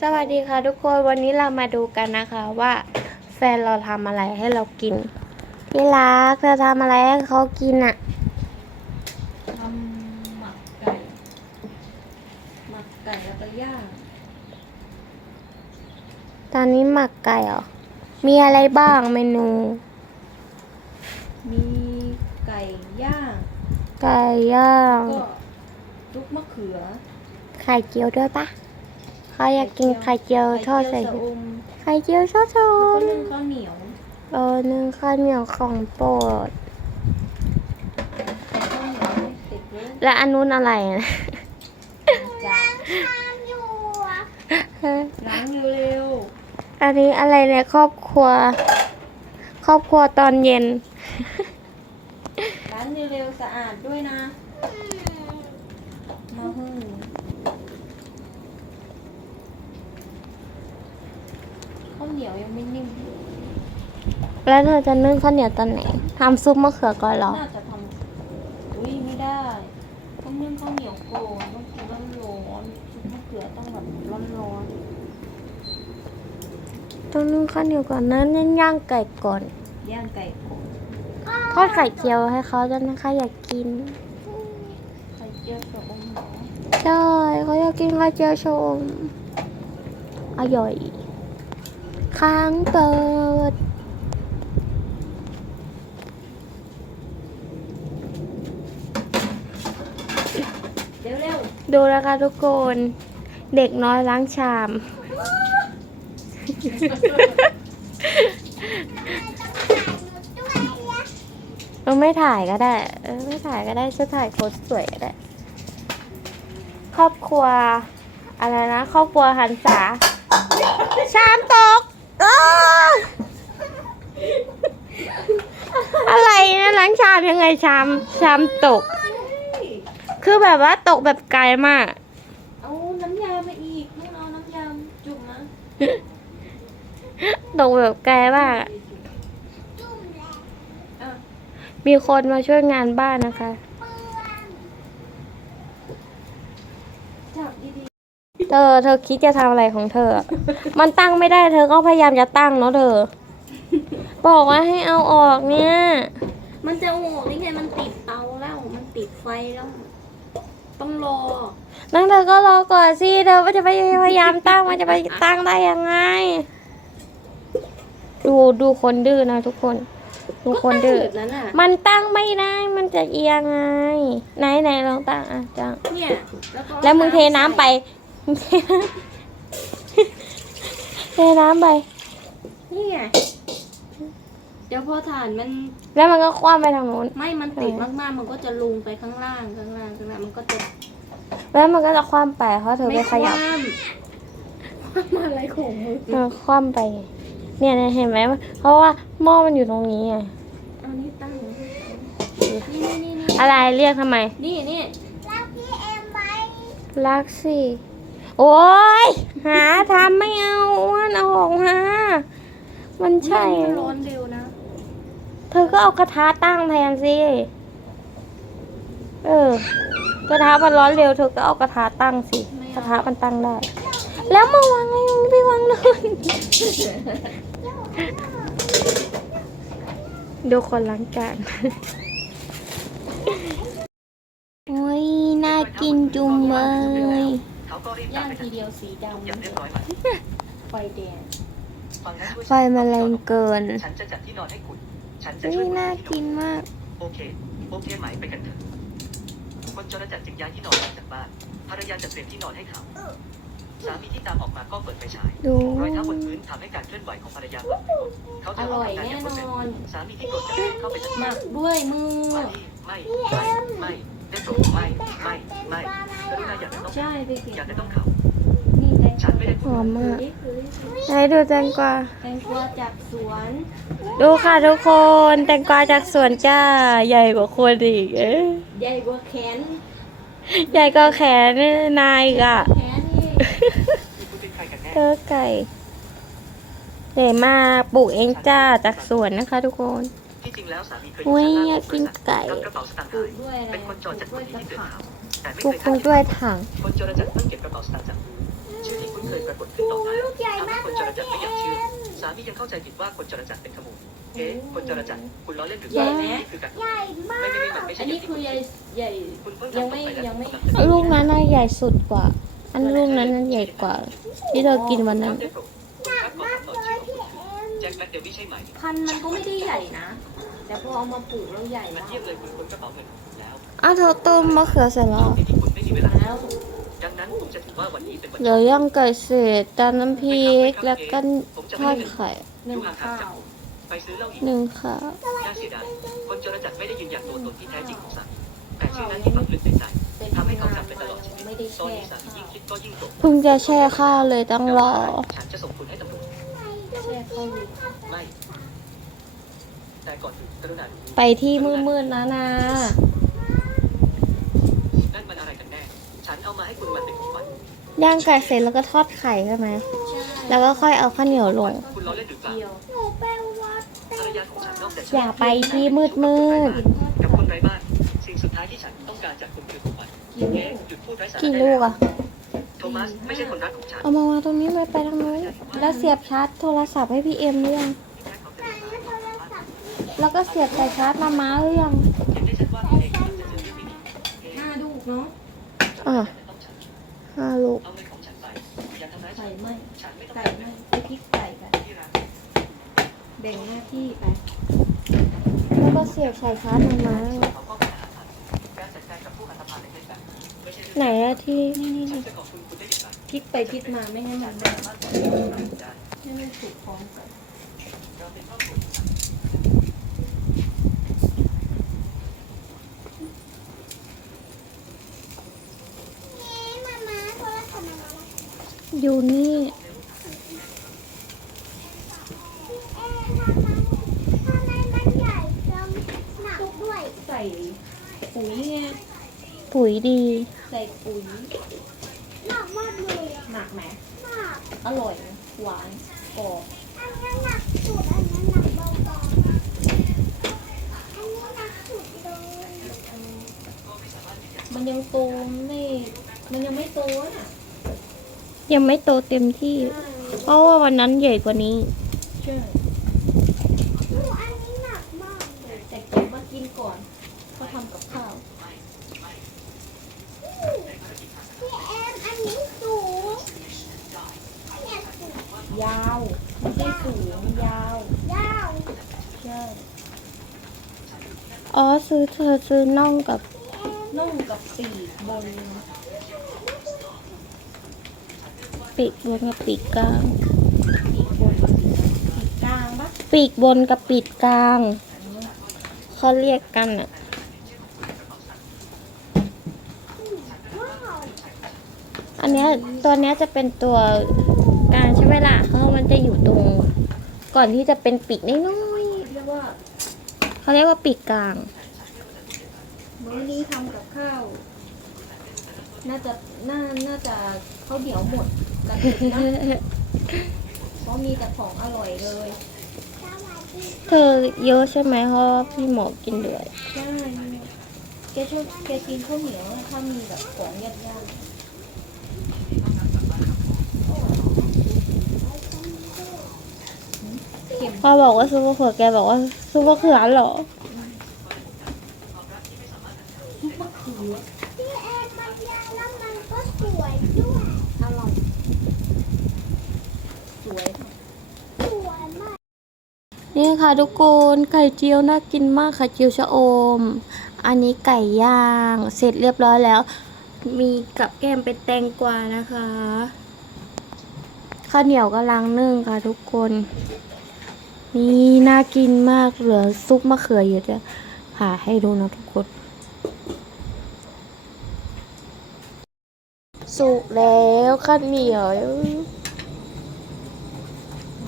สวัสดีค่ะทุกคนวันนี้เรามาดูกันนะคะว่าแฟนเราทำอะไรให้เรากินที่รักเธอทำอะไรให้เขากินอะทำหมักไก่หมักไก่แล้วก็ย่างตอนนี้หมักไก่เหรอมีอะไรบ้างเมนู มีไก่ย่างไก่ย่างก็ลูกมะเขือไข่เจียวด้วยปะ เขาอยากกินไข่เจียวทอดใส่ไข่เจียวชะอมไข่เจียวทอดชแล้วก็มนึ่งข้าวเหนียวเออนึ่งข้าวเหนียวของโปรดข้าวเหนียวให้เสร็จเลยและอันนู้นอะไรนะจานล้างเร็วอันนี้อะไรเนี่ยครอบครัว ครอบครัวตอนเย็น ๆล้างเร็วๆสะอาดด้วยนะมาหึ่งข้าว เหนียวยังไม่นิ่มแล้วเธอจะนึ่งข้าวเหนียวตอนไหนทำซุปมะเขือก่อนเหรอ น่าจะทำอุ้ยไม่ได้ต้องนึ่งข้าวเหนียวก่อนต้องกินร้อนร้อนๆซุปมะเขือต้องแบบร้อนร้อนต้องนึ่งข้าวเหนียวก่อนนั้นนั่นย่างไก่ก่อนๆย่างไก่ก่อนทอดไข่เจียวให้เขาจะนะคะอยากกินไข่เจียวกับอมหมู ใช่เขาอยากกินไข่เจียวชมอร่อย ค้างเปิด เร็วเร็วดูนะคะทุกคน เด็กน้อยล้างชามเราไม่ถ่ายก็ได้ เออไม่ถ่ายก็ได้จะถ่ายโพสสวยก็ได้ ครอบครัวอะไรนะ ครอบครัวหันษาชามตก อ้าอะไรนะล้างชามยังไงชามชามตก คือแบบว่าตกแบบไกลมาก เอาน้ำยามาอีกต้องเอาน้ำยาจุ่มนะตกแบบไกลมากอะอะมีคนมาช่วยงานบ้านนะคะ จับดี เธอเธอคิดจะทำอะไรของเธอ มันตั้งไม่ได้เธอก็พยายามจะตั้งเนาะเธอ บอกว่าให้เอาออกเนี่ยๆมันจะโง่ได้ไงมันติดเตาแล้วมันติดไฟแล้ว ต้องรอ นั่งเธอก็รอก่อนสิเธอจะไปพยายามตั้งมันจะไปตั้งได้ยังไง ดูดูคนดื้อนะทุกคน ดูคนดื้อ ก็ตั้งยู่นั้นน่ะ มันตั้งไม่ได้มันจะเอียงไง ไหนไหนลองตั้งอะจัง เนี่ยแล้วก็แล้วมึงเทน้ำไปมึง เทน้ำเทน้ำไป นี่ไง เดี๋ยวพอถ่านมัน แล้วมันก็คว่ำไปทางนู้น ไม่ มันติดมากๆ มันก็จะลุงไปข้างล่าง ข้างล่าง ข้างล่าง มันก็จะ แล้วมันก็จะคว่ำไปเพราะเธอไปขยับไม่คว่ำอะไรของมึงเออคว่ำไปเนี่ยเนี่ยเห็นไหม เพราะว่าหม้อมันอยู่ตรงนี้ไงเอานี่ตั้งนี่นี่นี่นี่อะไรเรียกทำไม นี่นี่รักสิ โอ้ยหาทำไม่เอาอ้วนเอาของหามันใช่มันร้อนเร็วนะ เธอก็เอากระทะตั้งแทนสิ เออ กระทะมันร้อนเร็ว เธอก็เอากระทะตั้งสิ กระทะมันตั้งได้ แล้วมาวางไงมันไปวางนู่นดูคนล้างจานโอ้ย น่ากินจุงเลย เขาก็รีบย่างไปทีเดียวสีดำอย่างเรียบร้อยมาไฟแดงฟังนั้นช่วยไฟมันแรงเกิน ฉันจะจัดที่นอนให้คุณ ฉันจะนี่ช่วยคุณน่าให้กินมาก โอเค โอเคไหมไปกันเถอะคนจรจัดจึงย้ายที่นอนออกจากบ้าน ภรรยาจะเตรียมที่นอนให้เขา สามีที่ตามออกมาก็เปิดไฟฉาย ดู รอยเท้าบนพื้นทำให้การเคลื่อนไหวของภรรยาปรากฏเขาอจะร่อยทำงานแน่อย่างรวดนเร็วอน สามีที่โกรธจะรีบเข้าไปจัดหมัการกด้วยมือ ไม่ไม่ไม่ไม่ ได้โปรดไม่ไม่ไม่กรุณาอย่าได้ต้องใช่ไปเก็บอย่าได้ต้องเขานี่แตงฉันไม่ได้หอมมากนี่คือไหนดูแตงกวา แตงกวาจากสวนดูค่ะทุกคน แตงกวาจากสวนจ้า ใหญ่กว่าคนอีกเอ๊ะใหญ่กว่าแขนใหญ่กว่าแขนนายอีกอะแขนนี่คุณเป็นใครกันแน่เจอไก่ใหญ่มากปลูกเองจ้าจากสวนนะคะ ทุกคน จริงแล้วสามีเคยอุ๊ยชั้นล่งอยากกินไก่ทำกระเป๋าสตางค์ปลูหากยด้วยอะไรเป็นคนจรจัดปลูคนกที่ด้วยที่ตะเดินขาบเท้าแต่ไม่ปลูเคกยคทำงด้วยถังคนจรจัดต้องเก็บกระเป๋าสตางค์จากมือชื่อที่คุ้นเคยปรากฏขึ้นต่อหน้าลูกใหญ่ทำให้มากคนเลจยรจักรไม่อยากพี่เชื่อเอ็มสามียังเข้าใจผิดว่าคนจรจักรเป็นขโมยเอ๊ะคนจรจักรคุณล้อเล่นหรือใหญ่ไหมนี่คือการใหญ่มาไม่กไม่ไม่มันไม่อัใช่นอนี้ย่างที่คือใหญ่ใหญ่คุณเพิ่งยังทำไม่ไปแล้วยังไม่ลูกนั้นน่ะใหญ่สุดกว่า อันลูกนั้นนั้นใหญ่กว่า ที่เรากินวันนั้นได้โปรดหนักมากเลยพี่เอ็มแจ็คแมคเดวิใช่ไหมพันธุ์มันก็ไม่ได้ใหญ่นะ แต่พอเอามาปลูกแล้วใหญ่มันมากเทียบเลยคุณคนกระเป๋าเงินแล้วอ้าวเธอต้มมะเขือเสร็จแล้วที่คุณไม่มีเวลา แล้วดังนั้นผมจะถือว่าวันนี้เป็นวันเหลือย่างไก่เศษจานน้ำพริกแล้วก็ทอดไข่หนึ่งข้าว ไปซื้อเหล้าอีกหนึ่งค่ะน่าเสียดายคนจรจัดไม่ได้ยืนยันตัวตนที่แท้จริงของสามีแต่ชื่อนั้นที่ฝังลึกในใจเป็นทำให้เขางานจำไปตลอดชีวิตไม่ได้ตอนแช่นี้สามียิ่งคิดก็ยิ่งโกรธเพิ่งจะแช่ข้าวเลยต้องรอ ฉันจะส่งคุณให้ตำรวจแช่ข้าวเหนียวไม่ แต่ก่อนอื่นกรุณาดูไปที่มืดๆนะนานั่นมันอะไรกันแน่ ฉันเอามาให้คุณมันเป็นของขวัญย่างไก่เสร็จแล้วก็ทอดไข่ใช่ไหม แล้วก็ค่อยเอาข้าวเหนียวลง คุณล้อเล่นหรือเปล่าเดียวหนูไปวัดภรรยาของฉันนอกจากฉันอย่าไปที่มืดมืดกับคนไร้บ้าน สิ่งสุดท้ายที่ฉันต้องการจากคุณคือของขวัญกินเอ๊ะหยุดพูดไร้สาระกี่ได้ลูกแล้วอะโทมัสไม่ใช่คนรักของฉัน เอามาวางตรงนี้ไม่ไปทางนู้นแล้วเสียบชาร์จโทรศัพท์ให้พี่เอ็มหรือยัง ไหนโทรศัพท์พี่ แล้วก็เสียบสายชาร์จมาม้าหรือยังเห็นได้ชัดว่าตัวเองกำลังจะเจอเรื่องไม่ดีเอ๊ะห้าลูกเนาะอะแต่ต้องฉันห้าลูกเอาเงินของฉันไปอย่าทำร้ายฉัไก่นไหม่ฉันไม่ต้องไก่การไหเงิม่นไปพริกไก่กันที่รักแบ่งหน้าที่ไป แล้วก็เสียบสายชาร์จมาม้าเขาก็ไปหาทางการจัดการกับผู้อันธพาลเล็กๆแบบนี้ไม่ใช่เรื่องไหนอะที่นี่นี่ฉันนี่จะขอบคุณคุณได้อย่างไรพลิกไปพลิกมาไม่ให้มันแต่สามารถบอกให้เราได้ให้มันสุกพร้อมกัน เราเป็นครอบครัวที่ดี นี่มามาโทรศัพท์มามา อยู่นี่พี่เอ็มทำไมทำไม่ใหญ่จังหนักด้วยใส่ปุ๋ยไงปุ๋ยดีใส่ปุ๋ยหนักมากเลยหนักไหมหนักอร่อยหวานกรอบอันนี้หนักสุดอันนี้หนักเบาๆอันนี้หนักสุดเลยมันยังโตไม่มันยังไม่โตน่ะ ยังไม่โตเต็มที่ เพราะว่าวันนั้นใหญ่กว่านี้ ใช่โอ้อันนี้หนักมากเลยแต่เก็บมากินก่อนเขาทำกับข้าวพี่เอ็มอันนี้สูงอันเนี้ยสูงยาวไม่ใช่สูงยาวยาวใช่อ๋อซื้อเธอซื้อน่องกับน่องกับปีกบน ปีกบนกับปีกกลาง ปีกบนกับปีกกลางปะปีกบนกับปีกกลางเขาเรียกกันอะว้าวอันเนี้ยตัวเนี้ยจะเป็นตัวกลางใช่ไหมล่ะเขามันจะอยู่ตรง ก่อนที่จะเป็นปีกน้อยเรียกว่าๆเขาเรียกว่าปีกกลาง มื้อนี้ทำกับข้าว น่าจะน่าน่าจะข้าวเหนียวหมดกันถึงนะเพราะมีแต่ของอร่อยเลยสวัสดีเธอเยอะใช่ไหมเพราะว่าพี่หมอกินด้วยใช่แกชอบแกกินข้าวเหนียวถ้ามีแบบของยากๆเค็มพอบอกว่าซุปมะเขือแกบอกว่าซุปมะเขือเหรอ มะเขือพี่แอนมันยาวแล้วมันก็สวยด้วยอร่อย สวย สวยมาก นี่ค่ะทุกคนไข่เจียวน่ากินมากค่ะเจียวชะอม อันนี้ไก่ย่าง เสร็จเรียบร้อยแล้ว มีกับแก้มเป็นแตงกวานะคะข้าวเหนียวกำลังนึ่งค่ะทุกคน นี่น่ากินมากเหลือซุปมะเขืออยู่จะหาให้ดูนะทุกคน สุกแล้วข้าวเหนียว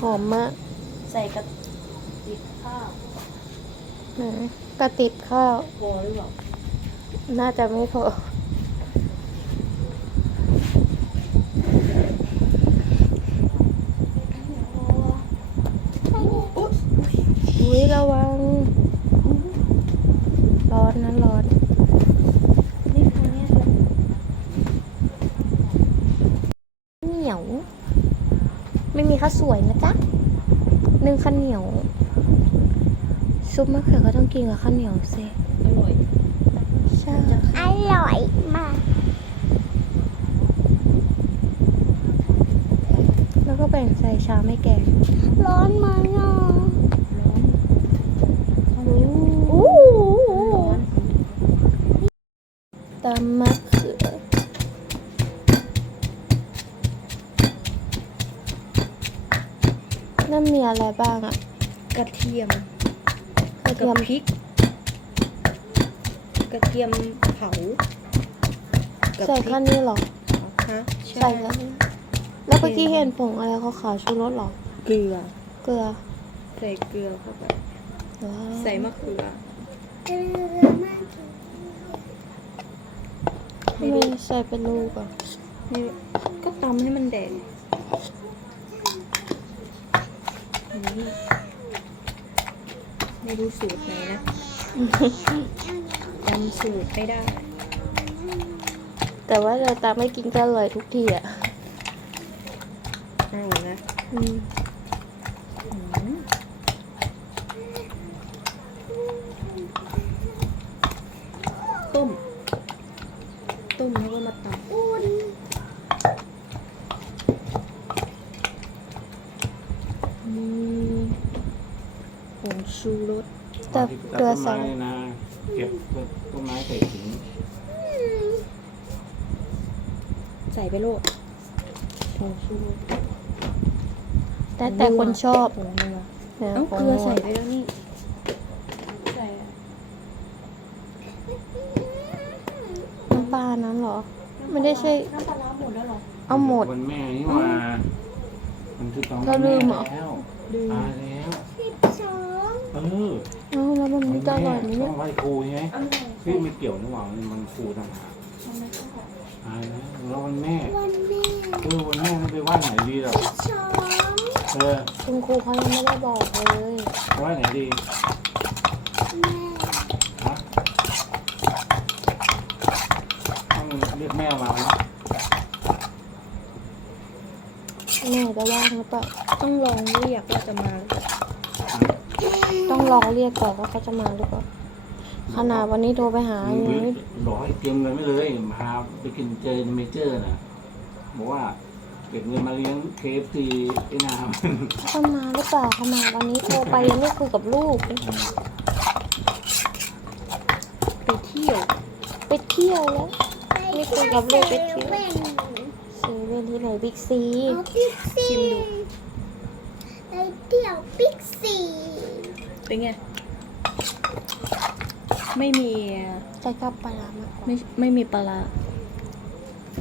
หอมมากใส่กระติบข้าวไหนกระติบข้าวโบหรือเปล่าน่าจะไม่พอ อุ้ยระวัง ร้อนนะร้อน นี่คือเนี่ยจะ เหนียว ไม่มีข้าวสวยนะจ๊ะนึ่งข้าวเหนียว ซุปมะเขือก็ต้องกินกับข้าวเหนียวสิอร่อยใช่อร่อยมาก แล้วก็แบ่งใส่ชามให้แก ร้อนไหมอะร้อนข้าวเหนียวอู้ร้อนตำมะเขื อนั่นมีอะไรบ้างอะกระเทียมกระเทียมพริก กระเทียมเผากับใส่พริแค่นี้เหรอฮะใส่แล้วแล้วเมื่อกี้เห็นผงอะไรขาวๆชูรสเหรอเกลือ เกลือ ใส่เกลือเข้าไปว้าวใส่มะเขือเกลือมากเลยทำไมใส่เป็นลูกอะนี่ก็ตำให้มันแดง นี่ไม่รู้สูตรไหนนะจำสูตรไม่ได้ แต่ว่าเราตามไม่กินก็อร่อยทุกทีอะเอานะอืมอืมต้ม ต้มแล้วก็มาตำ อุ่น มีผงชูร สแต่เกลือใส่ต้นไม้นะเก็บต้นไม้ใส่ถุงใส่ไปโลดผงชูรสแต่แต่คนชอบผงนัวนี่ยเอ้าเกลือใส่ไปแล้วนี่น้ำปลานั้นเหรอ ไม่ได้ใช่น้ำปลาร้าหมดแล้วหรอ เอาหมดวันแม่นี่มามันคือตอนเราลืมเหรอแล้วลืมตายแล้วสิบสองเออเอ้าแล้วมันจะอร่อยไหมต้เนี่อยงไหว้ครูใช่ไหมพี่ไม่เกี่ยวนี่หว่ามันครูต่างหากตายแล้วแล้ววันแม่วันแม่เออวันแม่ไม่ไปไหว้ไหนดีหรอสองเออคุณครูเขายังไม่ได้บอกเลยไหว้ไหนดีแม่ฮะต้องเรียกแม่มาไหมแม่จะว่างหรือเปล่าต้องลองเรียกว่าจะมาหรือเปล่า ต้องลองเรียกก่อนว่าเขาจะมาหรือเปล่าขนาดวันนี้โทรไปหายังไม่บอกให้เตรียมเงินไว้เลยพาไปกินเจอเมเจอร์น่ะบอกว่าเก็บเงินมาเลี้ยงเคฟซีไอ้นามเขามาหรือเปล่าเขามาวันนี้โทรไปยังไม่คุยกับลูกไปเที่ยวไปเที่ยวแล้วไม่คุยกับลูกไปเที่ยวเว่นซื้อเวนที่ไหนบิ๊กซีเอาบิ๊กซีชิมดูไปเที่ยวบิ๊กซี เป็นไง ไม่มีใจชอบปลาร้ามากกว่าไม่ไม่มีปลาร้า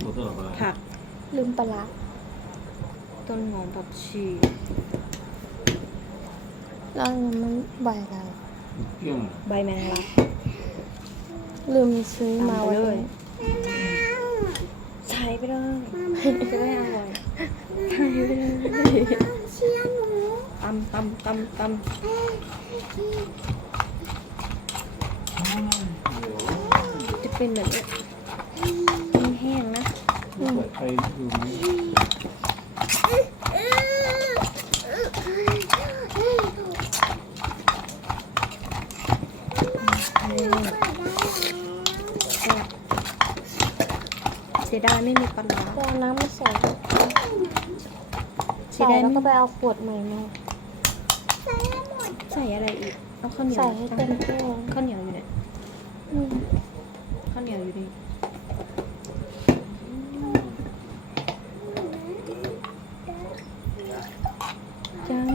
ตัวตลอดเวลาผัก ลืมปลาร้าต้นหอมผักชีแล้วมันใบอะไรเกี่ยงใบแมงลักลืมซื้อมาไว้ตามไปเลเลยยใช้ไปเลยจะได้อร่อยใช้ไปเลย เชียร์หนูตำตำตำตำจะเป็นแบบเนี้ยแห้งๆนะเปิดไฟดูไหมแซ่บเสียดายไม่มีปลาร้าไปเอาน้ำมาใส่เสียใส่ดายแล้วก็ไปไม่เอาขวดใหม่มาใส่อะไรอีก เอาข้าวเหนียวใส่ให้เต็มแก้วข้าวเหนียวอยู่ไหนอืมข้าวเหนียวอยู่นี่จัง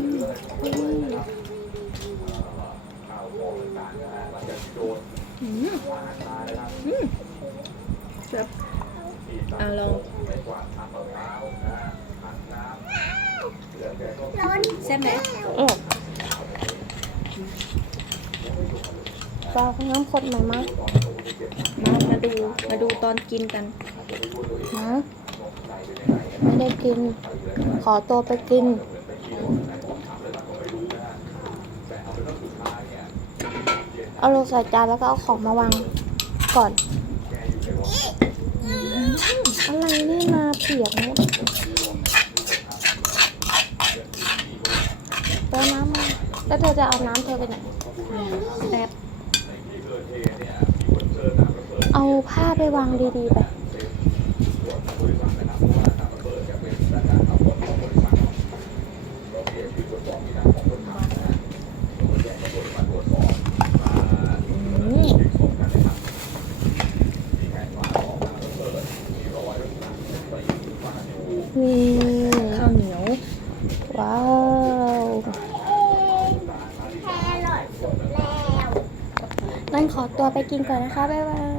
อุ้ยอืมอืมแซ่บอะลอง ร้อนแซ่บไหมอืมไปเอาน้ำขวดใหม่มามามาดูมาดูตอนกินกันฮะไม่ได้กิน ขอตัวไปกินเอาลงใส่จานแล้วก็เอาของมาวางก่อน อะไรนี่นาเปียกหมด แล้วน้ำมา แล้วเธอจะเอาน้ำเธอไปไหนแป๊บเอาผ้าไปวางดีๆไป กินก่อนนะคะ บ๊ายบายบ๊ายบาย